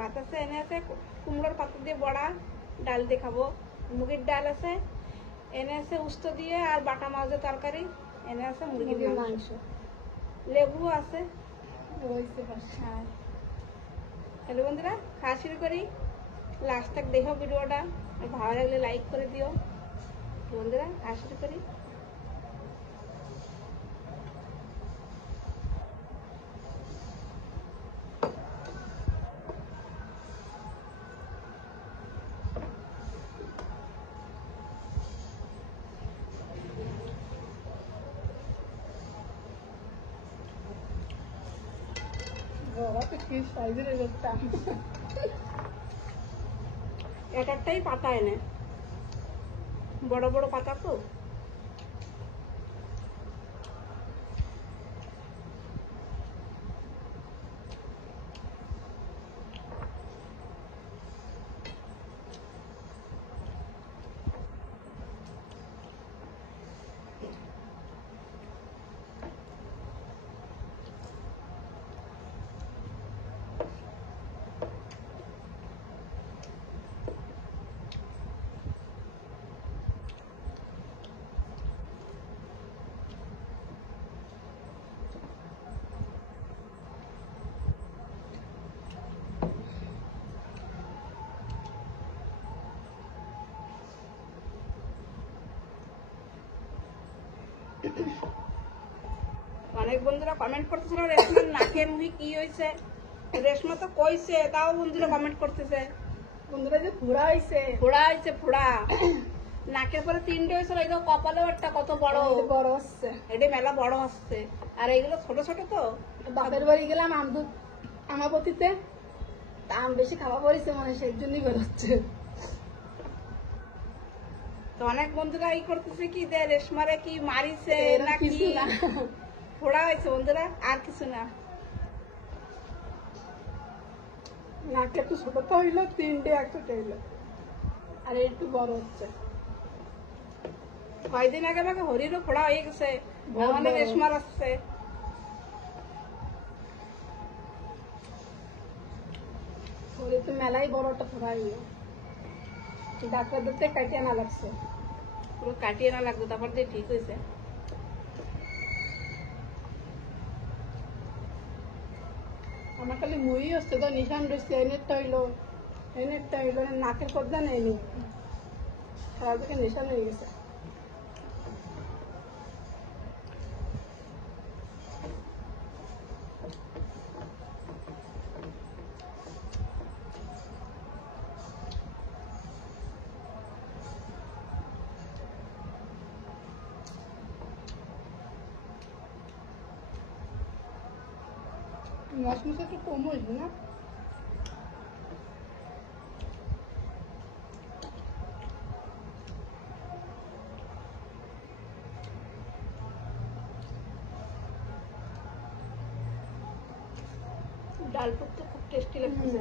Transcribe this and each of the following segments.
ভাত আছে, এনে আছে কুমড়োর পাতা দিয়ে বড়া, ডাল দিয়ে খাবো, মুগের ডাল আছে, এনে আছে উস্তো দিয়ে আর বাটা মাছের তরকারি, এনে আছে মুরগির মাংস, লেবু আছে। হ্যাঁ, হ্যালো বন্ধুরা, খাওয়া শুরু করি। লাস্ট তক দেখো ভিডিওটা, আর ভালো লাগলে লাইক করে দিও। বন্ধুরা খাওয়া শুরু করি। একটাই পাতা এনে, বড় বড় পাতা তো। অনেক বন্ধুরা কমেন্ট করতেছিল রেশমার নাকের মুহি কি হয়েছে। রেশমা তো কইছে, তাও বন্ধুরা কমেন্ট করতেছে বন্ধুরা যে ফোড়া হয়েছে, ফোড়া হয়েছে, ফোড়া নাকের পরে 3টে হয়েছিল, এগুলো কপালেও একটা কত বড় বড় হচ্ছে, এটা মেলা বড় হচ্ছে। আর এইগুলো ছোট ছোট তো। বাপের বাড়ি গেলাম আমদুধ আমাবতীতে, আম বেশি খাওয়া পড়েছে মানে সেই জন্যই বেরোচ্ছে। তো অনেক বন্ধুরা ই করতেছে কি যে রেশমারে কি মারিছে না কি, ফোড়া হয়েছে বন্ধুরা, আর কিছু না। নাকে একটু ছোট তো হইলো, 3টে একসাথে হইলো, আর একটু বড় হচ্ছে। কয়দিন আগে আমাকে হরিরও ফোড়া হয়ে গেছে, মানে রেশমার আসছে। হরি তো মেলাই বড় একটা ফোড়া হইলো, ডাক্তার ধরতে কাটিয়ে না লাগছে, পুরো কাটিয়ে না লাগতো, তারপর দিয়ে ঠিক হয়েছে। আমার খালি মুই হচ্ছে তো নিশান রয়েছে, এনেরটা হইলো, এনেরটা হইলো, নাকের পর্দা নেয়নি, সারা দিকে নিশান হয়ে গেছে। মশমশা একটু কম হয়েছে না? ডাল তো খুব টেস্টি লাগছে।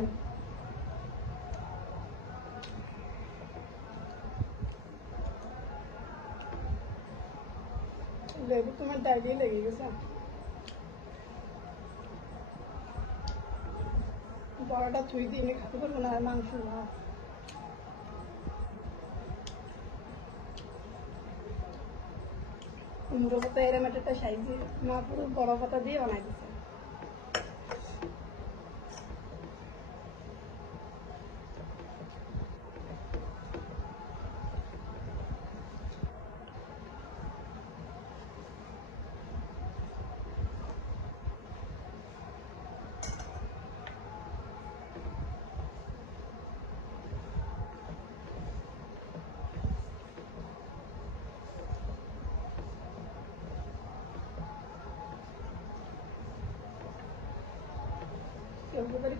লেবু তোমার ডাইরিয়া লেগে গেছে। বড়াটা ছুঁই দিয়ে খেতে পারবো না, আর মাংস না। কুমড়ো পাতা এরম একটা সাইজে মা পুরো বড় পাতা দিয়ে বানাই দিচ্ছে।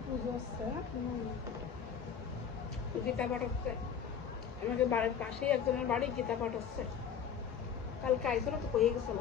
পুজো হচ্ছে, গীতা পাঠ হচ্ছে আমাদের বাড়ির পাশেই একজনের বাড়ি, গীতা পাঠ হচ্ছে। কালকে আইসলো তো কয়ে গেছিল।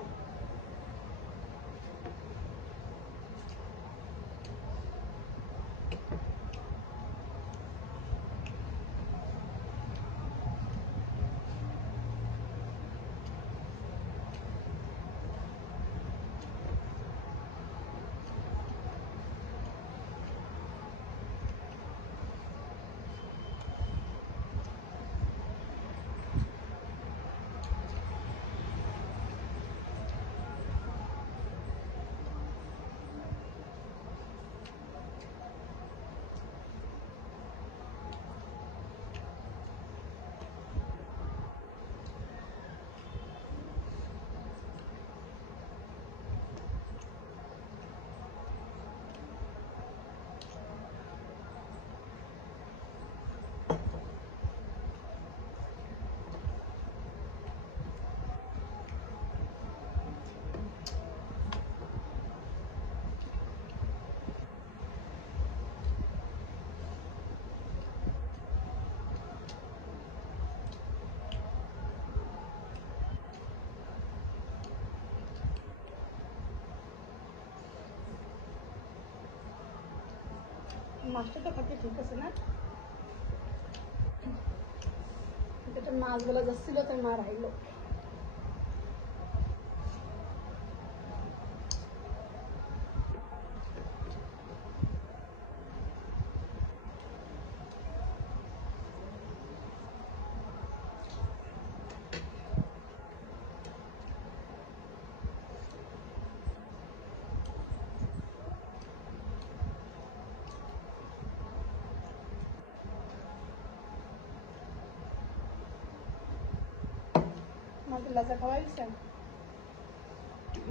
মাছটা তো খাতে ঠিক আছে না, এটা মাছ বলা যাচ্ছিল তাই মার আইলো।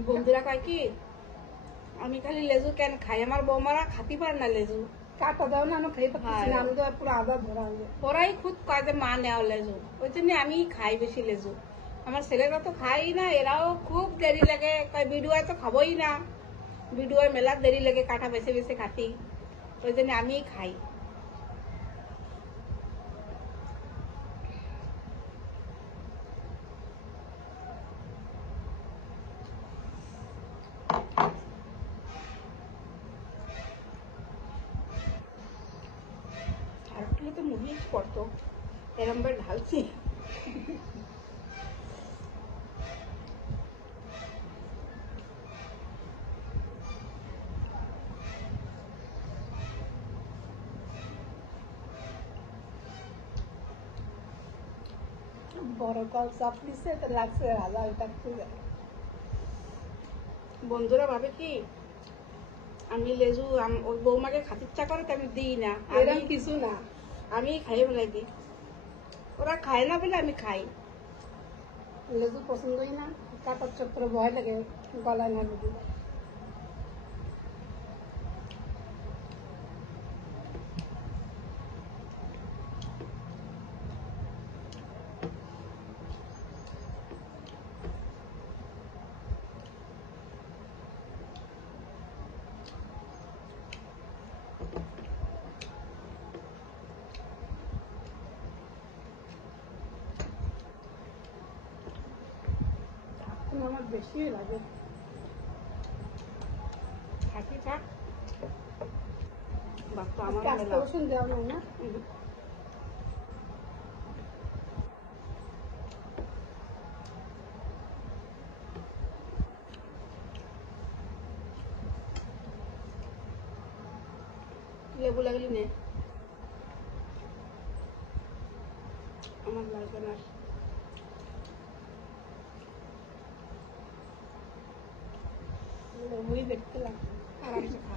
বন্ধুরা কয় কি আমি খালি লেজু কেন খাই, আমার বৌমারা খাতে পারে না লেজু। কাটা দাও না, আমি খাই পাচ্ছি না, আমি তো পুরো আদা ধরা ওরাই খুব কয় যে মা নেওয়া লেজু, ওই জন্য আমি খাই বেশি লেজু। আমার ছেলেরা তো খাই না, এরাও খুব দেরি লাগে, কয় ভিডিওয় তো খাবোই না, ভিডিওয় মেলা দেরি লাগে কাটা বেছে বেছে খাতি, ওই জন্য আমি খাই। ঝাড়খলে তো মুভিজ পড়তো, এরম বার ঢালছি। বড় কল চাপ দিচ্ছে তো লাগছে রাজা উঠাচ্ছে। বন্ধুরা ভাবে কি আমি লেজু ওই বৌমাকে খাতে ইচ্ছা করে তো আমি দিই না, এরকম কিছু না, আমি খাই বলে দিই, ওরা খায় না বলে আমি খাই। লেজু পছন্দই না, কাটার চক্করে ভয় লাগে গলায় না লেগে। আমার বেশি লাগে, থাকি থাক বাচ্চা আমার ওষুধ দেওয়া নয় না। লেবু লাগলি নে, আমার লাগবে না। লেবুই দেখতে লাগবে, আরামসে খা।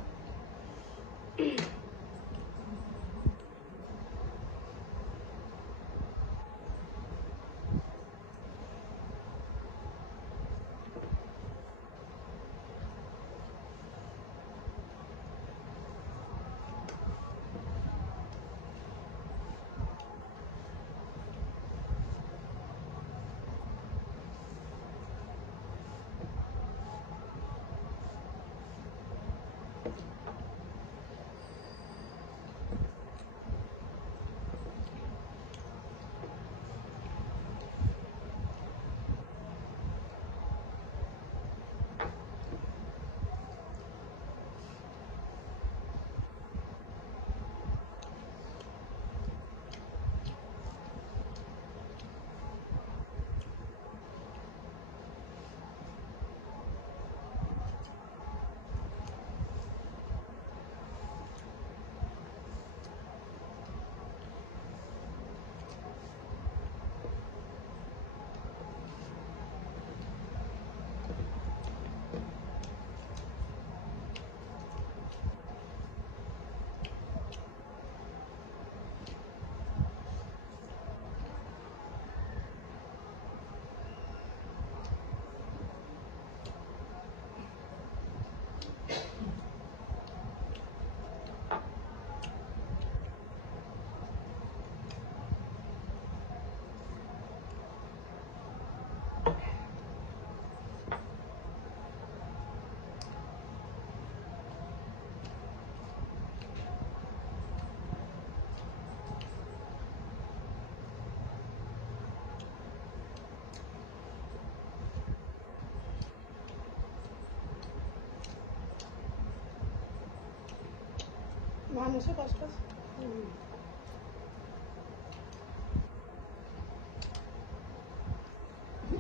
মানুষে কষ্ট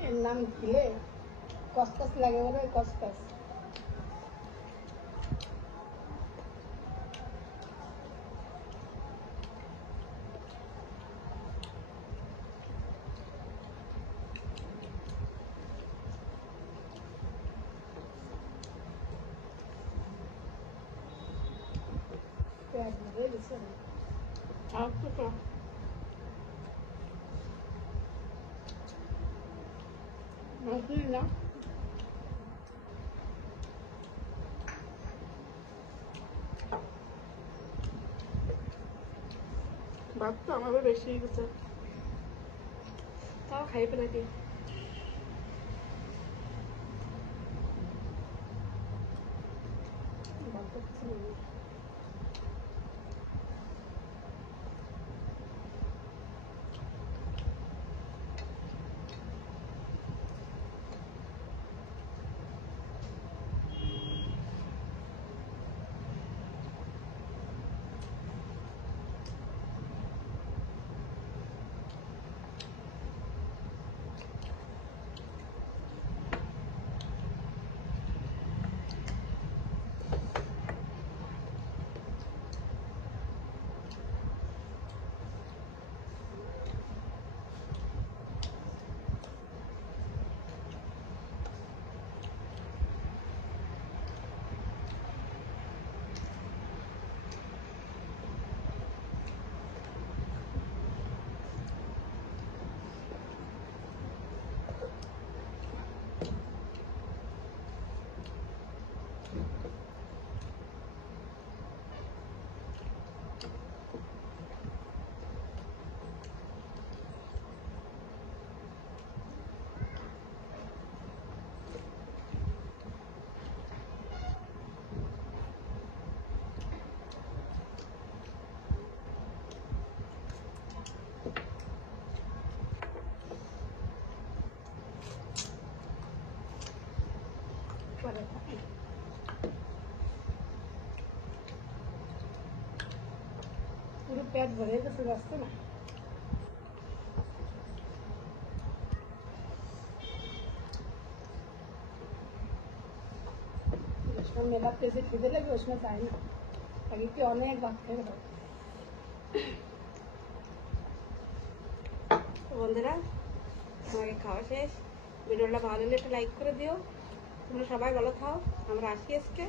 এর নাম দিলে কসকস লাগে বলে কসকস পেঁয়াজ ভরে গেছে আর তো না ভাত তো আমারও বেশি হয়ে গেছে তাও খাই ফেলে দিই पूरे पेट भरे तो रास्ते में उसमें मेरा पैसे खरीदे लगे उसमें चाहे ना अभी की अनेक बात कर বন্ধুরা আমাকে খাওয়া শেষ ভিডিওটা ভালো লাগলে একটা লাইক করে দিও তোমরা সবাই ভালো খাও আমরা আসি আজকে